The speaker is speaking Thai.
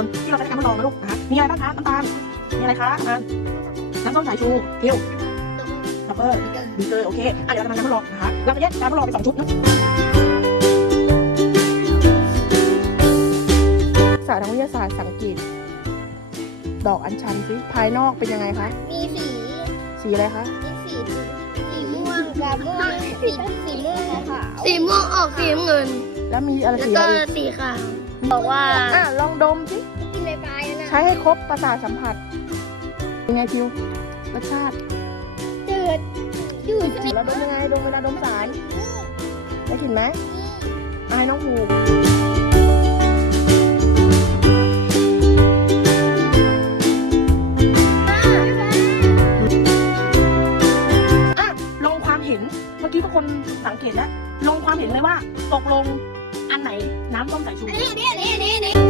รที่เราใช้ในการทดลองนะลูกนะคะมีอะไรบ้างคะน้ำตาลมีอะไรคะอะน้ำส้มสายชูทิวดับเบิลบีเกอร์โอเคอะเดี๋ยวเราจะมาทดลองนะคะเราจะแยกการทดลองเป็นสองชุดนะศาสตร์ทางวิทยาศาสตร์สังเกตดอกอัญชันสิภายนอกเป็นยังไงคะมีสีสีอะไรคะมีสีสีม่วงกับม่วงสีสีม่วงกับขาวสีม่วงออกสีน้ำเงิน แล้วมีอะไรแล้วสีก็อะไรอีกสีขาวบอกว่าอะลองดมสิกิน ในปลายนะใช้ให้ครบประสาทสัมผัสเป็นไงคิวรสชาติจืดจืดกลิ่นเราดมยังไงดมเวลาดมสารได้กลิ่นไหมอายน้องผูอะลงความเห็นเมื่อกี้ทุกคนสังเกตแล้วลงความเห็นเลยว่าตกลงอันไหนน้ำส้มสายชูนี่นี่นี่นี่